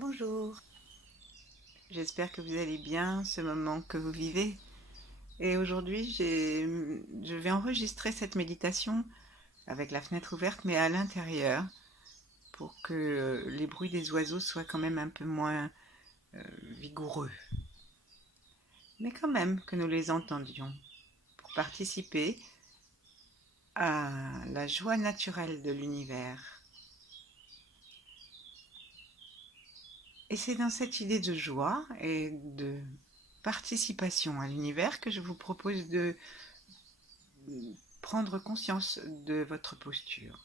Bonjour, j'espère que vous allez bien ce moment que vous vivez. Et aujourd'hui, je vais enregistrer cette méditation avec la fenêtre ouverte, mais à l'intérieur, pour que les bruits des oiseaux soient quand même un peu moins vigoureux. Mais quand même que nous les entendions, pour participer à la joie naturelle de l'univers. Et c'est dans cette idée de joie et de participation à l'univers que je vous propose de prendre conscience de votre posture.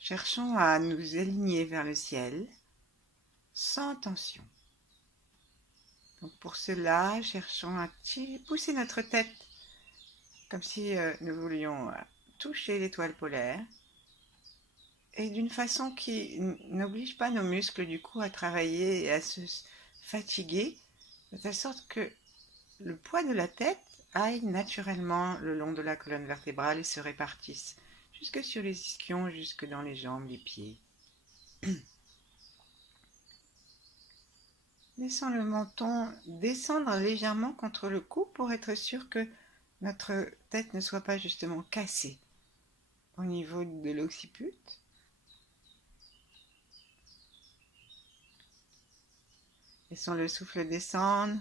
Cherchons à nous aligner vers le ciel sans tension. Donc pour cela, cherchons à pousser notre tête comme si nous voulions toucher l'étoile polaire et d'une façon qui n'oblige pas nos muscles du coup à travailler et à se fatiguer, de telle sorte que le poids de la tête aille naturellement le long de la colonne vertébrale et se répartisse jusque sur les ischions, jusque dans les jambes, les pieds. Laissons le menton descendre légèrement contre le cou pour être sûr que notre tête ne soit pas justement cassée au niveau de l'occiput. Laissons le souffle descendre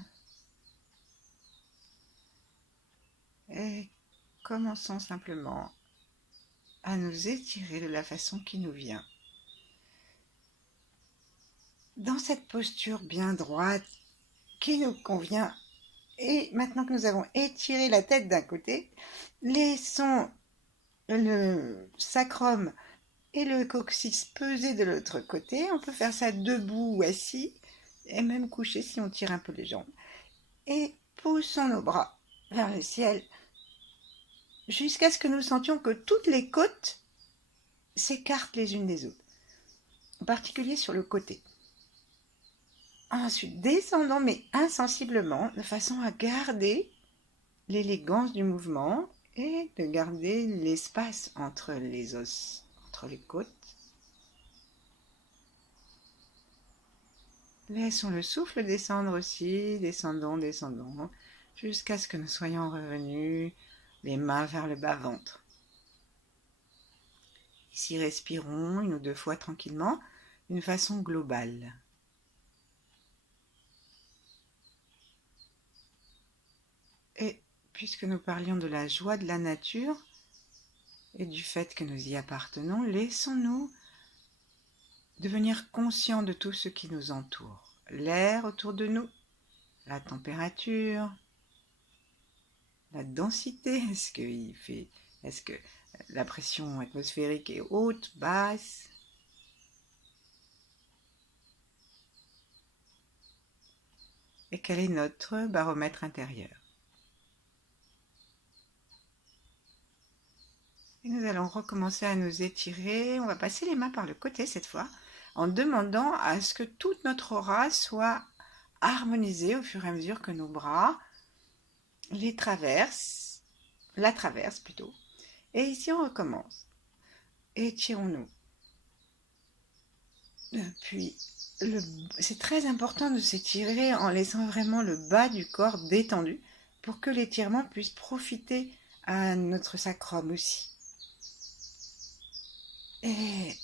et commençons simplement à nous étirer de la façon qui nous vient. Dans cette posture bien droite qui nous convient, et maintenant que nous avons étiré la tête d'un côté, laissons le sacrum et le coccyx peser de l'autre côté. On peut faire ça debout ou assis, et même couché si on tire un peu les jambes. Et poussons nos bras vers le ciel jusqu'à ce que nous sentions que toutes les côtes s'écartent les unes des autres, en particulier sur le côté. Ensuite, descendons mais insensiblement, de façon à garder l'élégance du mouvement et de garder l'espace entre les os, entre les côtes. Laissons le souffle descendre aussi, descendons, descendons, jusqu'à ce que nous soyons revenus, les mains vers le bas-ventre. Ici, respirons une ou deux fois tranquillement, d'une façon globale. Et puisque nous parlions de la joie de la nature et du fait que nous y appartenons, laissons-nous devenir conscients de tout ce qui nous entoure. L'air autour de nous, la température, la densité, est-ce que la pression atmosphérique est haute, basse? Et quel est notre baromètre intérieur? Et nous allons recommencer à nous étirer. On va passer les mains par le côté cette fois, en demandant à ce que toute notre aura soit harmonisée au fur et à mesure que nos bras la traversent plutôt. Et ici on recommence. Étirons-nous. Puis, c'est très important de s'étirer en laissant vraiment le bas du corps détendu pour que l'étirement puisse profiter à notre sacrum aussi. Et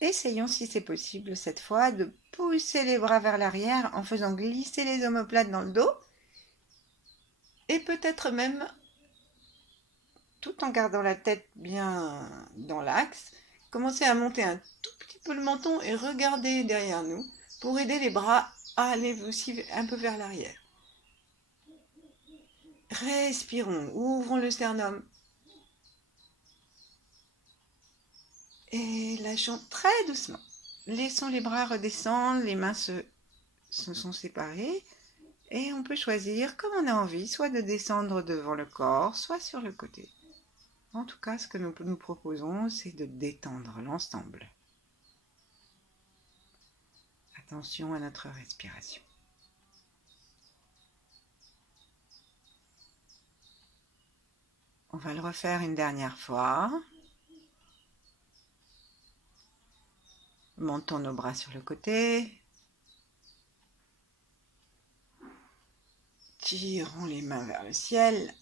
essayons, si c'est possible, cette fois, de pousser les bras vers l'arrière en faisant glisser les omoplates dans le dos et peut-être même, tout en gardant la tête bien dans l'axe, commencer à monter un tout petit peu le menton et regarder derrière nous pour aider les bras à aller aussi un peu vers l'arrière. Respirons, ouvrons le sternum et lâchons très doucement. Laissons les bras redescendre, les mains se sont séparées et on peut choisir comme on a envie, soit de descendre devant le corps, soit sur le côté. En tout cas, ce que nous proposons, c'est de détendre l'ensemble. Attention à notre respiration. On va le refaire une dernière fois. Montons nos bras sur le côté. Tirons les mains vers le ciel.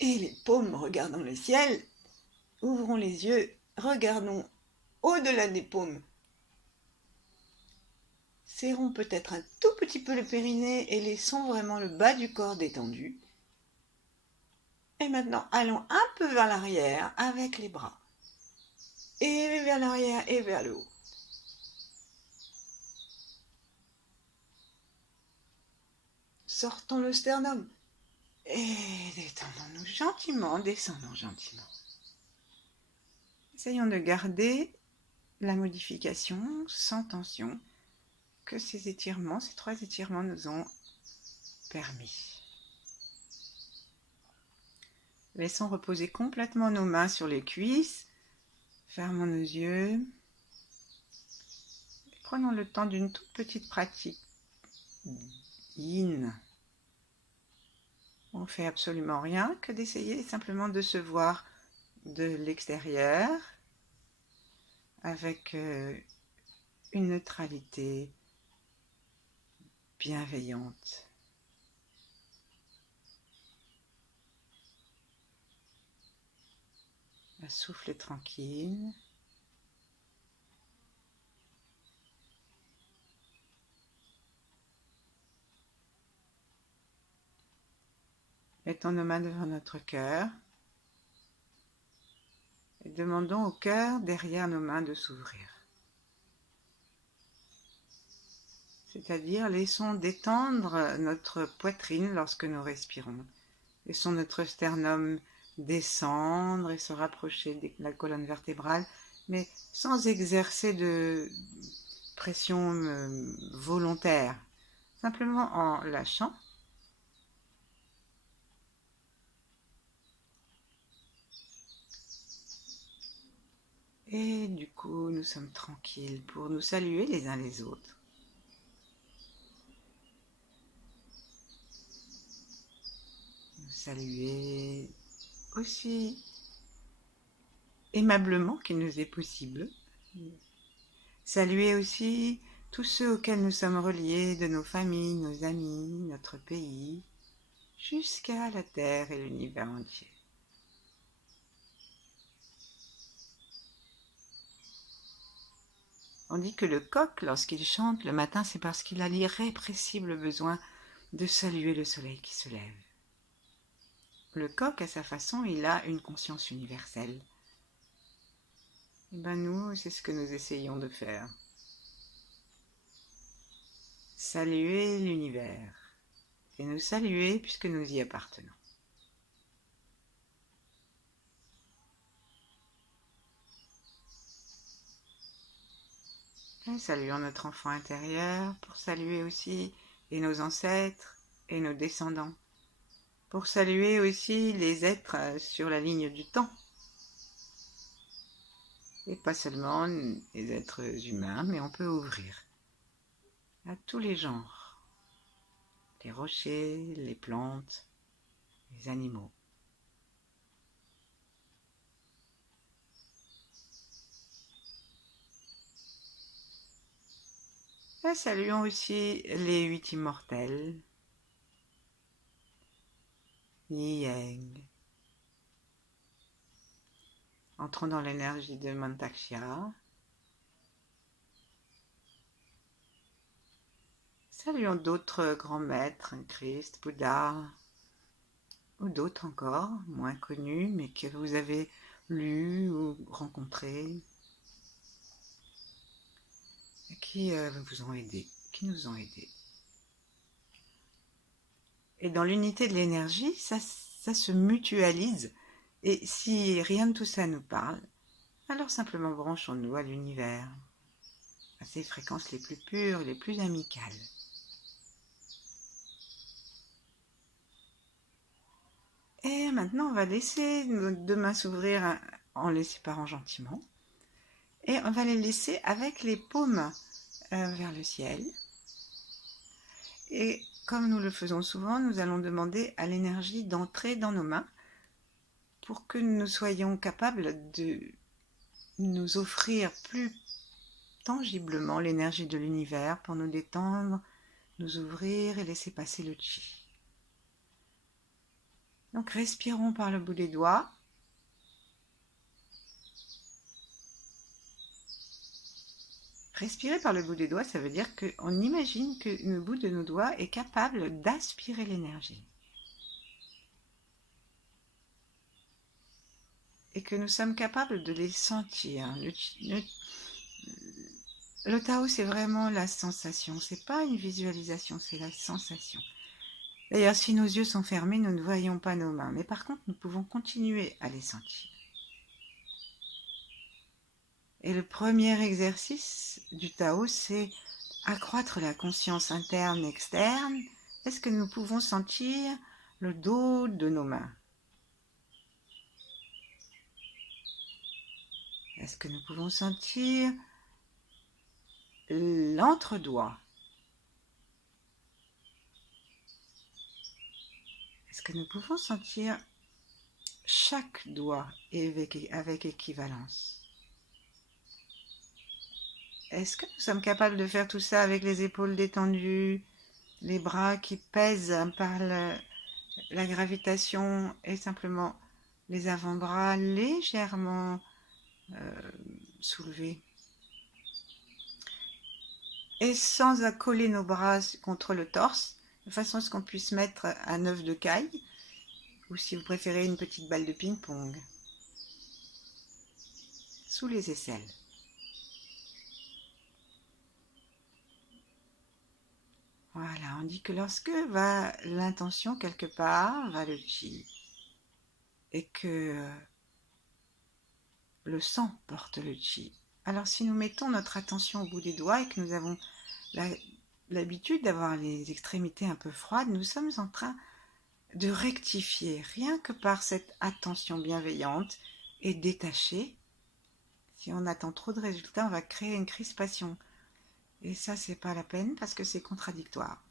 Et les paumes regardant le ciel. Ouvrons les yeux, regardons au-delà des paumes. Serrons peut-être un tout petit peu le périnée et laissons vraiment le bas du corps détendu. Et maintenant, allons un peu vers l'arrière avec les bras. Et vers l'arrière et vers le haut. Sortons le sternum. Et détendons-nous gentiment, descendons gentiment. Essayons de garder la modification sans tension que ces étirements, ces 3 étirements nous ont permis. Laissons reposer complètement nos mains sur les cuisses. Fermons nos yeux. Prenons le temps d'une toute petite pratique. Yin. On ne fait absolument rien que d'essayer simplement de se voir de l'extérieur avec une neutralité bienveillante. Un souffle tranquille. Mettons nos mains devant notre cœur et demandons au cœur derrière nos mains de s'ouvrir. C'est-à-dire laissons détendre notre poitrine lorsque nous respirons. Laissons notre sternum descendre et se rapprocher de la colonne vertébrale, mais sans exercer de pression volontaire, simplement en lâchant. Et du coup, nous sommes tranquilles pour nous saluer les uns les autres. Nous saluer aussi aimablement qu'il nous est possible. Saluer aussi tous ceux auxquels nous sommes reliés, de nos familles, nos amis, notre pays, jusqu'à la Terre et l'univers entier. On dit que le coq, lorsqu'il chante le matin, c'est parce qu'il a l'irrépressible besoin de saluer le soleil qui se lève. Le coq, à sa façon, il a une conscience universelle. Et ben nous, c'est ce que nous essayons de faire. Saluer l'univers. Et nous saluer puisque nous y appartenons. Et saluons notre enfant intérieur pour saluer aussi et nos ancêtres et nos descendants. Pour saluer aussi les êtres sur la ligne du temps. Et pas seulement les êtres humains, mais on peut ouvrir à tous les genres. Les rochers, les plantes, les animaux. Et saluons aussi les 8 immortels. Yang. Entrons dans l'énergie de Mantakshya. Saluons d'autres grands maîtres, Christ, Bouddha, ou d'autres encore, moins connus, mais que vous avez lus ou rencontrés, qui vous ont aidé, qui nous ont aidés. Et dans l'unité de l'énergie, ça se mutualise. Et si rien de tout ça nous parle, alors simplement branchons-nous à l'univers, à ses fréquences les plus pures, les plus amicales. Et maintenant, on va laisser nos 2 mains s'ouvrir en les séparant gentiment. Et on va les laisser avec les paumes vers le ciel. Et comme nous le faisons souvent, nous allons demander à l'énergie d'entrer dans nos mains pour que nous soyons capables de nous offrir plus tangiblement l'énergie de l'univers pour nous détendre, nous ouvrir et laisser passer le chi. Donc respirons par le bout des doigts. Respirer par le bout des doigts, ça veut dire qu'on imagine que le bout de nos doigts est capable d'aspirer l'énergie. Et que nous sommes capables de les sentir. Le Tao, c'est vraiment la sensation. C'est pas une visualisation, c'est la sensation. D'ailleurs, si nos yeux sont fermés, nous ne voyons pas nos mains. Mais par contre, nous pouvons continuer à les sentir. Et le premier exercice du Tao, c'est accroître la conscience interne, externe. Est-ce que nous pouvons sentir le dos de nos mains? Est-ce que nous pouvons sentir l'entre-doigt? Est-ce que nous pouvons sentir chaque doigt avec équivalence? Est-ce que nous sommes capables de faire tout ça avec les épaules détendues, les bras qui pèsent par la gravitation et simplement les avant-bras légèrement soulevés? Et sans accoler nos bras contre le torse, de façon à ce qu'on puisse mettre un œuf de caille, ou si vous préférez une petite balle de ping-pong, sous les aisselles. Voilà, on dit que lorsque va l'intention quelque part, va le chi. Et que le sang porte le chi. Alors si nous mettons notre attention au bout des doigts et que nous avons l'habitude d'avoir les extrémités un peu froides, nous sommes en train de rectifier, rien que par cette attention bienveillante et détachée. Si on attend trop de résultats, on va créer une crispation. Et ça, c'est pas la peine parce que c'est contradictoire.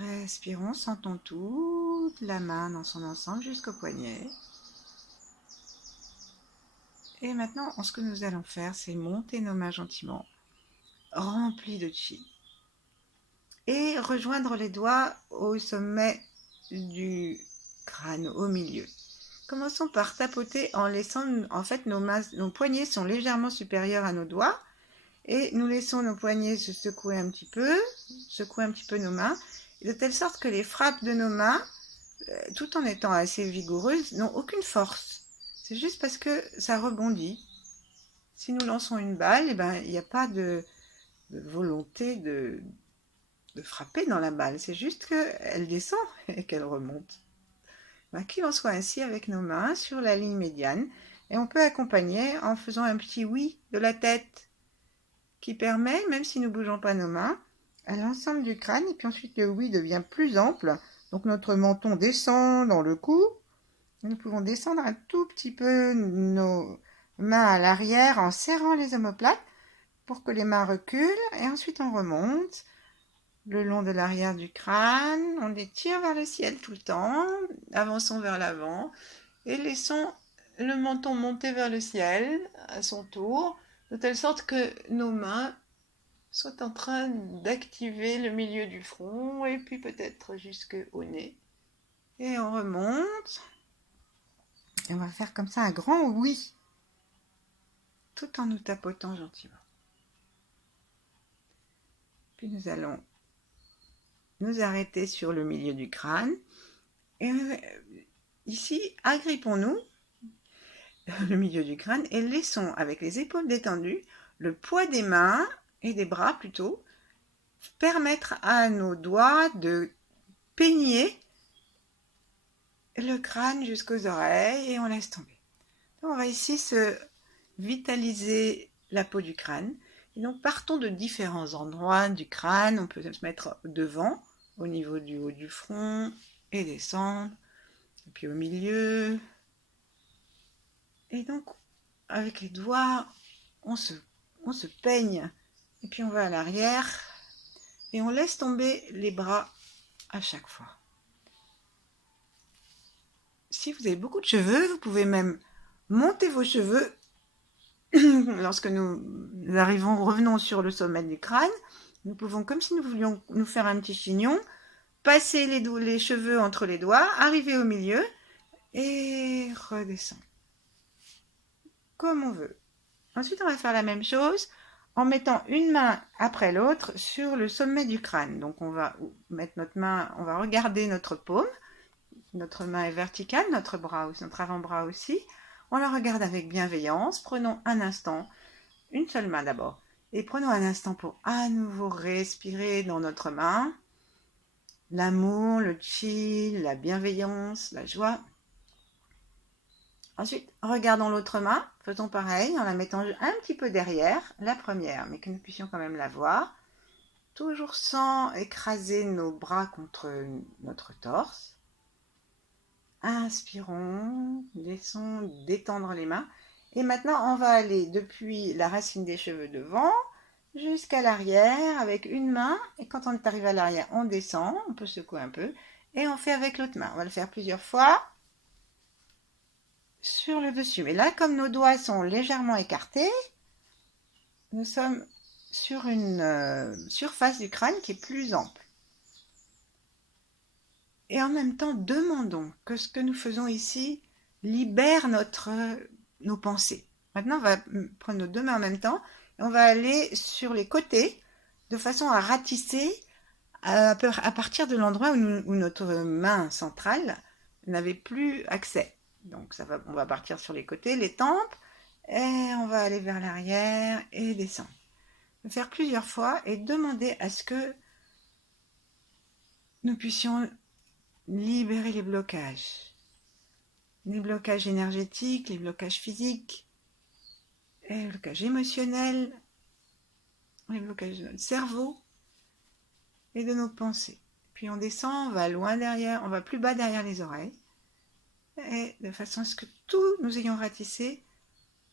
Respirons, sentons toute la main dans son ensemble jusqu'au poignet. Et maintenant, ce que nous allons faire, c'est monter nos mains gentiment, remplies de chi. Et rejoindre les doigts au sommet du crâne, au milieu. Commençons par tapoter en laissant, en fait, nos poignets sont légèrement supérieurs à nos doigts. Et nous laissons nos poignets se secouer un petit peu nos mains, de telle sorte que les frappes de nos mains, tout en étant assez vigoureuses, n'ont aucune force. C'est juste parce que ça rebondit. Si nous lançons une balle, il n'y a pas de volonté de frapper dans la balle. C'est juste qu'elle descend et qu'elle remonte. Qu'il en soit ainsi avec nos mains sur la ligne médiane. Et on peut accompagner en faisant un petit oui de la tête qui permet, même si nous ne bougeons pas nos mains, à l'ensemble du crâne. Et puis ensuite, le oui devient plus ample. Donc notre menton descend dans le cou. Nous pouvons descendre un tout petit peu nos mains à l'arrière en serrant les omoplates pour que les mains reculent. Et ensuite, on remonte le long de l'arrière du crâne. On étire vers le ciel tout le temps. Avançons vers l'avant. Et laissons le menton monter vers le ciel à son tour, de telle sorte que nos mains soient en train d'activer le milieu du front et puis peut-être jusqu'au nez. Et on remonte. Et on va faire comme ça un grand oui, tout en nous tapotant gentiment. Puis nous allons nous arrêter sur le milieu du crâne. Et ici, agrippons-nous le milieu du crâne et laissons, avec les épaules détendues, le poids des mains et des bras plutôt, permettre à nos doigts de peigner le crâne jusqu'aux oreilles et on laisse tomber. Donc on va ici se vitaliser la peau du crâne. Et donc partons de différents endroits du crâne. On peut se mettre devant, au niveau du haut du front, et descendre. Et puis au milieu. Et donc, avec les doigts, on se peigne. Et puis on va à l'arrière. Et on laisse tomber les bras à chaque fois. si vous avez beaucoup de cheveux, vous pouvez même monter vos cheveux lorsque nous revenons sur le sommet du crâne. Nous pouvons, comme si nous voulions nous faire un petit chignon, passer les cheveux entre les doigts, arriver au milieu et redescendre. Comme on veut. Ensuite, on va faire la même chose en mettant une main après l'autre sur le sommet du crâne. Donc, on va mettre notre main, on va regarder notre paume. Notre main est verticale, notre avant-bras aussi. On la regarde avec bienveillance. Prenons un instant, une seule main d'abord. Et prenons un instant pour à nouveau respirer dans notre main. L'amour, le chill, la bienveillance, la joie. Ensuite, regardons l'autre main. Faisons pareil en la mettant un petit peu derrière la première, mais que nous puissions quand même la voir. Toujours sans écraser nos bras contre notre torse. Inspirons, laissons détendre les mains. Et maintenant, on va aller depuis la racine des cheveux devant jusqu'à l'arrière avec une main. Et quand on est arrivé à l'arrière, on descend, on peut secouer un peu. Et on fait avec l'autre main. On va le faire plusieurs fois sur le dessus. Mais là, comme nos doigts sont légèrement écartés, nous sommes sur une surface du crâne qui est plus ample. Et en même temps, demandons que ce que nous faisons ici libère nos pensées. Maintenant, on va prendre nos deux mains en même temps et on va aller sur les côtés de façon à ratisser à partir de l'endroit où notre main centrale n'avait plus accès. Donc, on va partir sur les côtés, les tempes, et on va aller vers l'arrière et descendre. Le faire plusieurs fois et demander à ce que nous puissions libérer les blocages énergétiques, les blocages physiques, les blocages émotionnels, les blocages de notre cerveau et de nos pensées. Puis on descend, on va loin derrière, on va plus bas derrière les oreilles, et de façon à ce que nous ayons ratissé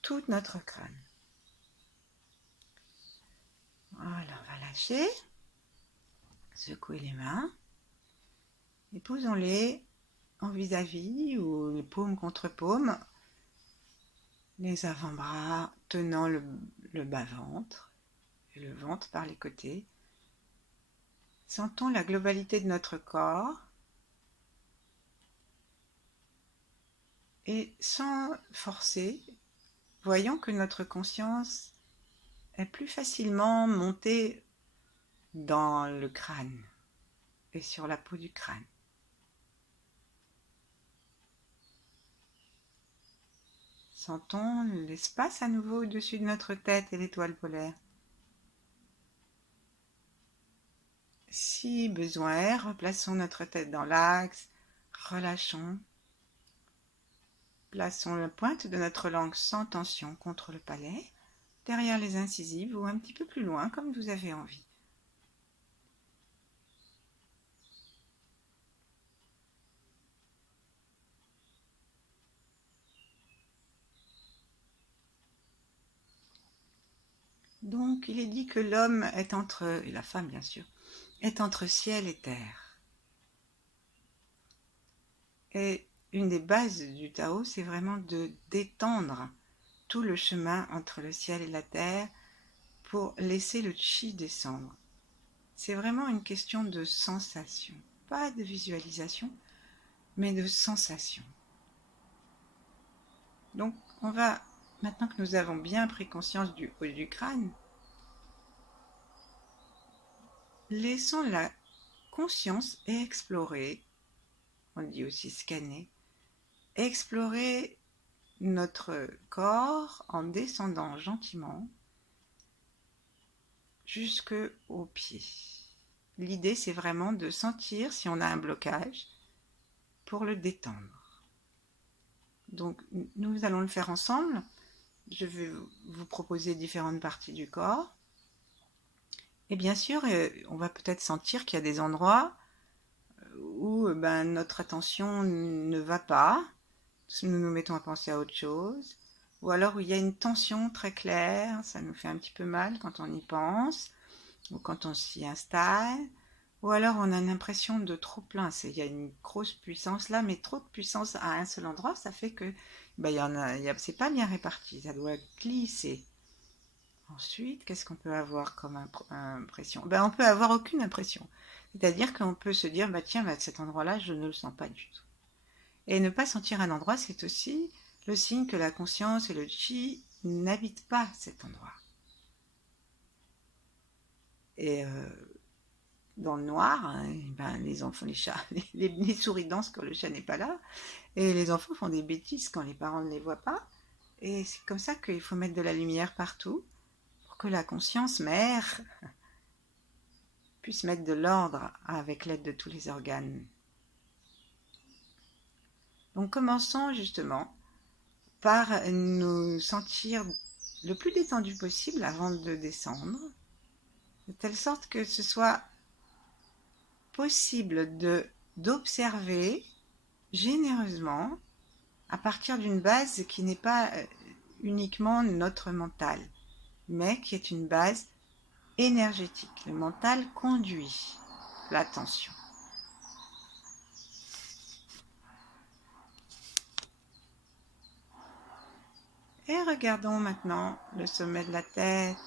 tout notre crâne. Voilà, on va lâcher, secouer les mains, et posons-les en vis-à-vis ou les paumes contre paumes, les avant-bras tenant le bas-ventre et le ventre par les côtés. Sentons la globalité de notre corps et sans forcer, voyons que notre conscience est plus facilement montée dans le crâne et sur la peau du crâne. Sentons l'espace à nouveau au-dessus de notre tête et l'étoile polaire. Si besoin est, replaçons notre tête dans l'axe, relâchons. Plaçons la pointe de notre langue sans tension contre le palais, derrière les incisives ou un petit peu plus loin comme vous avez envie. Donc, il est dit que l'homme est et la femme bien sûr, est entre ciel et terre. Et une des bases du Tao, c'est vraiment de détendre tout le chemin entre le ciel et la terre pour laisser le chi descendre. C'est vraiment une question de sensation, pas de visualisation, mais de sensation. Donc, on va, maintenant que nous avons bien pris conscience du haut du crâne, laissons la conscience explorer, on dit aussi scanner, explorer notre corps en descendant gentiment jusqu'aux pieds. L'idée, c'est vraiment de sentir si on a un blocage pour le détendre. Donc, nous allons le faire ensemble. Je vais vous proposer différentes parties du corps. Et bien sûr, on va peut-être sentir qu'il y a des endroits où notre attention ne va pas. Nous nous mettons à penser à autre chose. Ou alors où il y a une tension très claire, ça nous fait un petit peu mal quand on y pense, ou quand on s'y installe. Ou alors on a une impression de trop plein, il y a une grosse puissance là, mais trop de puissance à un seul endroit, ça fait que c'est pas bien réparti, ça doit glisser. Ensuite, qu'est-ce qu'on peut avoir comme impression? On peut avoir aucune impression. C'est-à-dire qu'on peut se dire, tiens, cet endroit-là, je ne le sens pas du tout. Et ne pas sentir un endroit, c'est aussi le signe que la conscience et le chi n'habitent pas cet endroit. Et dans le noir, hein, les enfants, les chats, les souris dansent quand le chat n'est pas là, et les enfants font des bêtises quand les parents ne les voient pas. Et c'est comme ça qu'il faut mettre de la lumière partout pour que la conscience mère puisse mettre de l'ordre avec l'aide de tous les organes. Donc commençons justement par nous sentir le plus détendu possible avant de descendre, de telle sorte que ce soit possible d'observer généreusement à partir d'une base qui n'est pas uniquement notre mental, mais qui est une base énergétique. Le mental conduit l'attention. Et regardons maintenant le sommet de la tête.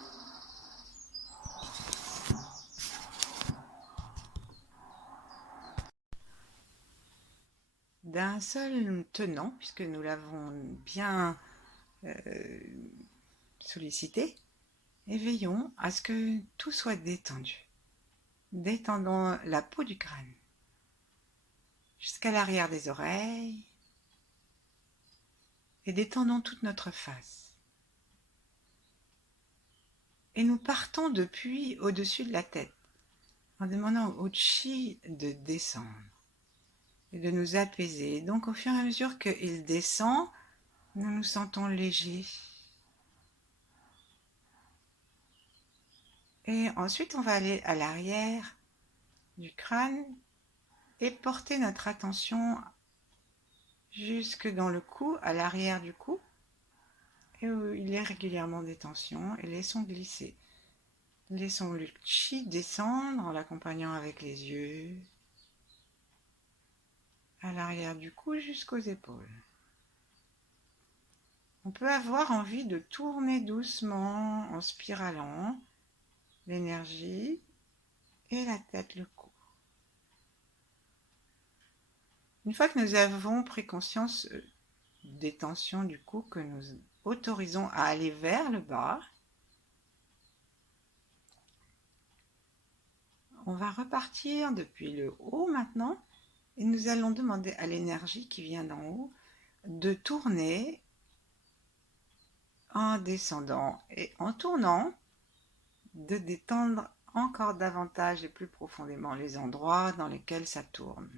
D'un seul tenant, puisque nous l'avons bien sollicité, et veillons à ce que tout soit détendu. Détendons la peau du crâne jusqu'à l'arrière des oreilles et détendons toute notre face. Et nous partons depuis au-dessus de la tête en demandant au chi de descendre et de nous apaiser. Donc au fur et à mesure qu'il descend, nous nous sentons légers. Et ensuite on va aller à l'arrière du crâne et porter notre attention jusque dans le cou, à l'arrière du cou, et où il y a régulièrement des tensions, et laissons glisser. Laissons le chi descendre en l'accompagnant avec les yeux, à l'arrière du cou jusqu'aux épaules. On peut avoir envie de tourner doucement en spiralant l'énergie et la tête, le cou. Une fois que nous avons pris conscience des tensions du cou que nous autorisons à aller vers le bas, on va repartir depuis le haut maintenant et nous allons demander à l'énergie qui vient d'en haut de tourner en descendant et en tournant, de détendre encore davantage et plus profondément les endroits dans lesquels ça tourne.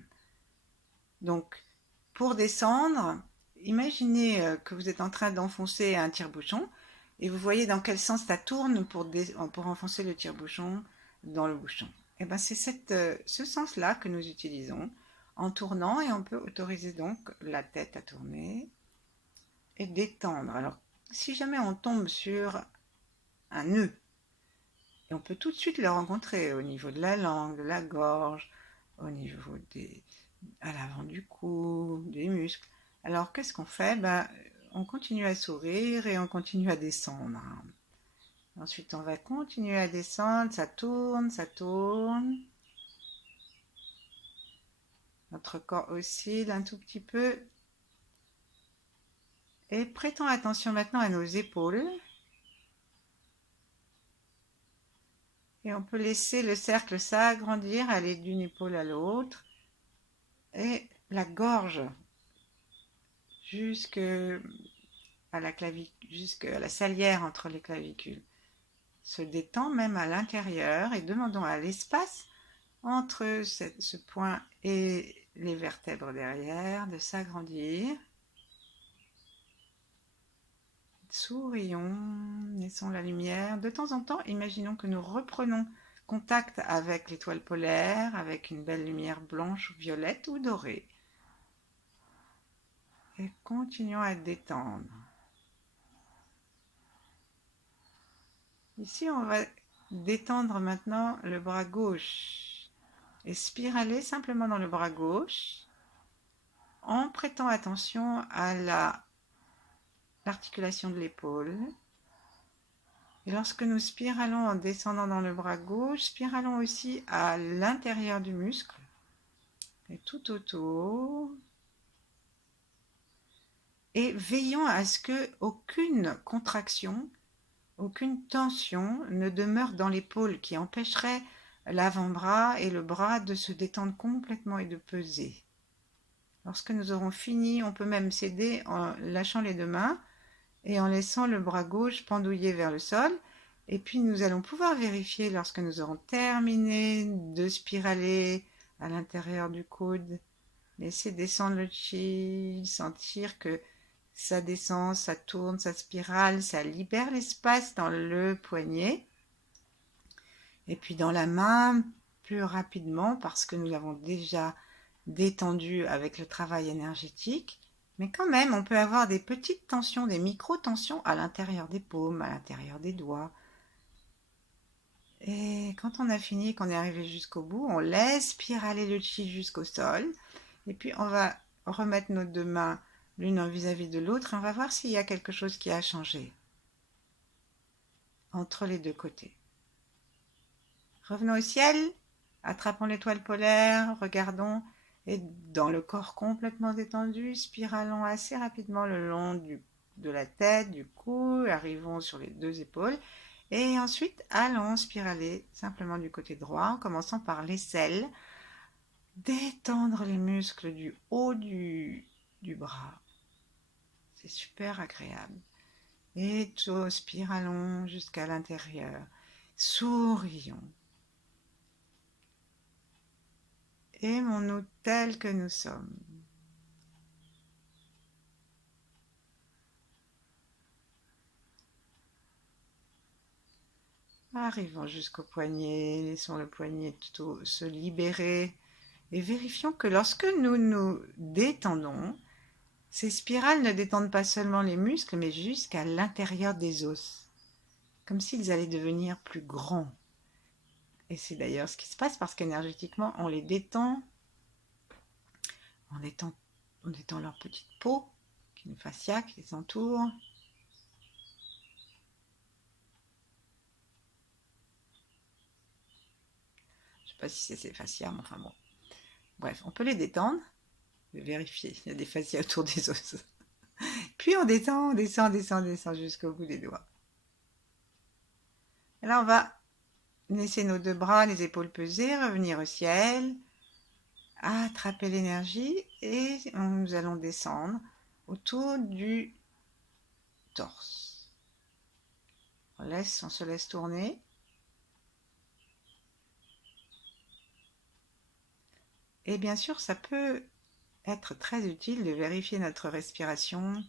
Donc, pour descendre, imaginez que vous êtes en train d'enfoncer un tire-bouchon et vous voyez dans quel sens ça tourne pour enfoncer le tire-bouchon dans le bouchon. Et c'est ce sens-là que nous utilisons en tournant, et on peut autoriser donc la tête à tourner et détendre. Alors, si jamais on tombe sur un nœud, et on peut tout de suite le rencontrer au niveau de la langue, de la gorge, au niveau à l'avant du cou, des muscles. Alors, qu'est-ce qu'on fait? On continue à sourire et on continue à descendre. Ensuite, on va continuer à descendre, ça tourne, ça tourne. Notre corps oscille un tout petit peu. Et prêtons attention maintenant à nos épaules. Et on peut laisser le cercle s'agrandir, aller d'une épaule à l'autre. Et la gorge jusqu'à la salière entre les clavicules se détend même à l'intérieur, et demandons à l'espace entre ce point et les vertèbres derrière de s'agrandir. Sourions, laissons la lumière. De temps en temps, imaginons que nous reprenons contact avec l'étoile polaire, avec une belle lumière blanche ou violette ou dorée. Et continuons à détendre. Ici, on va détendre maintenant le bras gauche. et spiraler simplement dans le bras gauche en prêtant attention à l'articulation de l'épaule. Et lorsque nous spiralons en descendant dans le bras gauche, spiralons aussi à l'intérieur du muscle et tout autour. Et veillons à ce que aucune contraction, aucune tension ne demeure dans l'épaule qui empêcherait l'avant-bras et le bras de se détendre complètement et de peser. Lorsque nous aurons fini, on peut même s'aider en lâchant les deux mains et en laissant le bras gauche pendouiller vers le sol. Et puis nous allons pouvoir vérifier lorsque nous aurons terminé de spiraler à l'intérieur du coude. Laisser descendre le chi, sentir que ça descend, ça tourne, ça spirale, ça libère l'espace dans le poignet. Et puis dans la main, plus rapidement, parce que nous l'avons déjà détendu avec le travail énergétique. Mais quand même, on peut avoir des petites tensions, des micro-tensions à l'intérieur des paumes, à l'intérieur des doigts. Et quand on a fini, qu'on est arrivé jusqu'au bout, on laisse spiraler le chi jusqu'au sol. Et puis on va remettre nos deux mains l'une en vis-à-vis de l'autre et on va voir s'il y a quelque chose qui a changé entre les deux côtés. Revenons au ciel, attrapons l'étoile polaire, regardons et dans le corps complètement détendu, spiralons assez rapidement le long de la tête, du cou, arrivons sur les deux épaules et ensuite allons spiraler simplement du côté droit en commençant par l'aisselle, détendre les muscles du haut du bras. C'est super agréable. Et tout, spiralons jusqu'à l'intérieur. Sourions. Aimons-nous tels que nous sommes. Arrivons jusqu'au poignet, laissons le poignet tout se libérer et vérifions que lorsque nous nous détendons, ces spirales ne détendent pas seulement les muscles, mais jusqu'à l'intérieur des os, comme s'ils allaient devenir plus grands. Et c'est d'ailleurs ce qui se passe parce qu'énergétiquement, on les détend, on détend leur petite peau, qui nous fascia, qui les entoure. Je ne sais pas si c'est ces fascias, mais enfin bon. Bref, on peut les détendre, vérifier, il y a des fascias autour des os. Puis on descend, on descend, descend, descend jusqu'au bout des doigts. Et là, on va laisser nos deux bras, les épaules pesées, revenir au ciel, attraper l'énergie et nous allons descendre autour du torse. On se laisse tourner. Et bien sûr, ça peut être très utile de vérifier notre respiration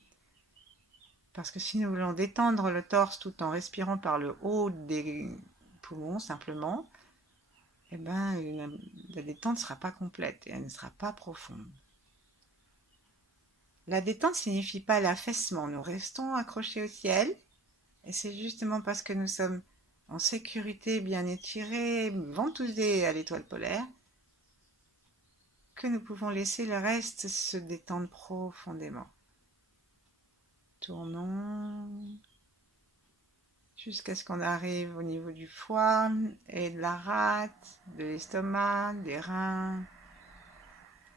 parce que si nous voulons détendre le torse tout en respirant par le haut des poumons simplement, eh ben, la détente ne sera pas complète et elle ne sera pas profonde. La détente ne signifie pas l'affaissement, nous restons accrochés au ciel et c'est justement parce que nous sommes en sécurité, bien étirés, ventousés à l'étoile polaire, que nous pouvons laisser le reste se détendre profondément. Tournons jusqu'à ce qu'on arrive au niveau du foie et de la rate, de l'estomac, des reins.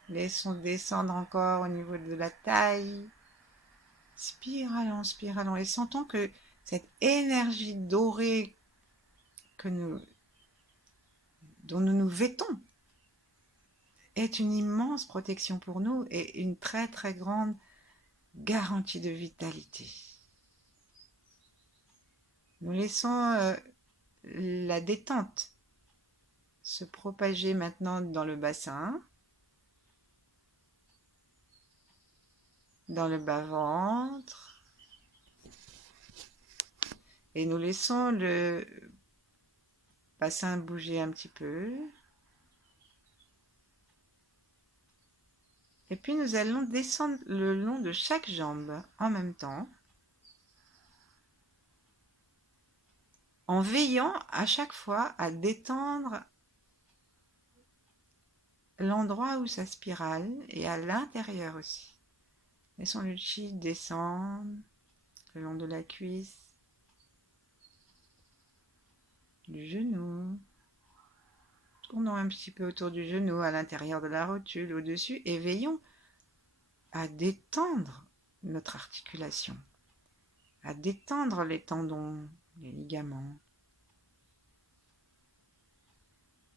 Laissons descendre encore au niveau de la taille. Spiralons, spiralons et sentons que cette énergie dorée dont nous nous vêtons est une immense protection pour nous et une très très grande garantie de vitalité. Nous laissons la détente se propager maintenant dans le bassin, dans le bas-ventre, et nous laissons le bassin bouger un petit peu. Et puis nous allons descendre le long de chaque jambe en même temps, en veillant à chaque fois à détendre l'endroit où ça spirale et à l'intérieur aussi. Laissons le chi descendre le long de la cuisse, du genou. Tournons un petit peu autour du genou, à l'intérieur de la rotule, au-dessus, et veillons à détendre notre articulation, à détendre les tendons, les ligaments.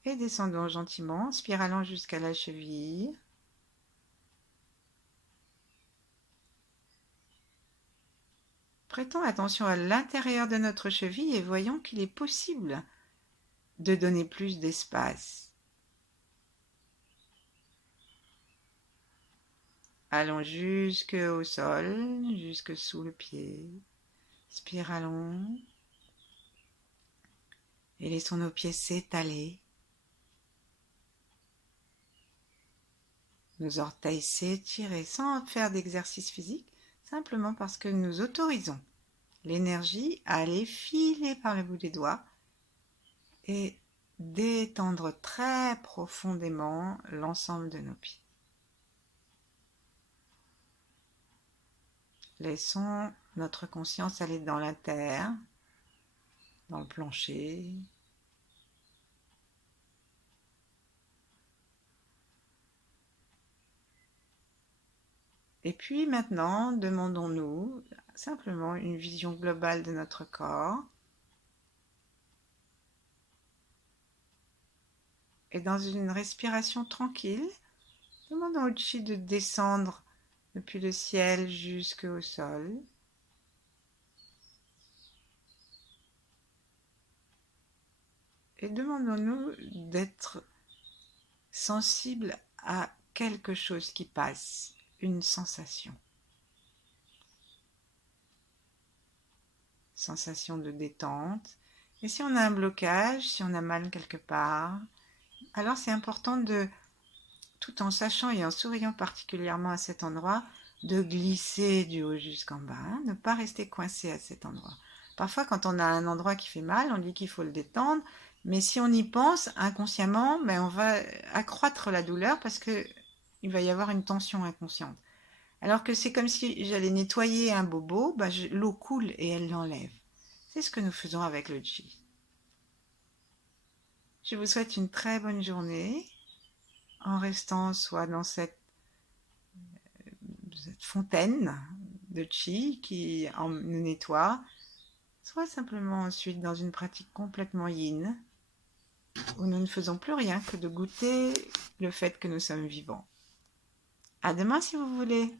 Et descendons gentiment, spiralant jusqu'à la cheville. Prêtons attention à l'intérieur de notre cheville et voyons qu'il est possible de donner plus d'espace. Allons jusqu'au sol, jusque sous le pied. Spiralons. Et laissons nos pieds s'étaler. Nos orteils s'étirer sans faire d'exercice physique, simplement parce que nous autorisons l'énergie à aller filer par le bout des doigts et détendre très profondément l'ensemble de nos pieds. Laissons notre conscience aller dans la terre, dans le plancher. Et puis maintenant, demandons-nous simplement une vision globale de notre corps. Et dans une respiration tranquille, demandons au chi de descendre depuis le ciel jusqu'au sol. Et demandons-nous d'être sensible à quelque chose qui passe, une sensation. Sensation de détente. Et si on a un blocage, si on a mal quelque part, alors c'est important de, tout en sachant et en souriant particulièrement à cet endroit, de glisser du haut jusqu'en bas, hein, ne pas rester coincé à cet endroit. Parfois, quand on a un endroit qui fait mal, on dit qu'il faut le détendre, mais si on y pense inconsciemment, on va accroître la douleur parce qu'il va y avoir une tension inconsciente. Alors que c'est comme si j'allais nettoyer un bobo, l'eau coule et elle l'enlève. C'est ce que nous faisons avec le chi. Je vous souhaite une très bonne journée en restant soit dans cette fontaine de chi qui nous nettoie, soit simplement ensuite dans une pratique complètement yin, où nous ne faisons plus rien que de goûter le fait que nous sommes vivants. À demain si vous voulez.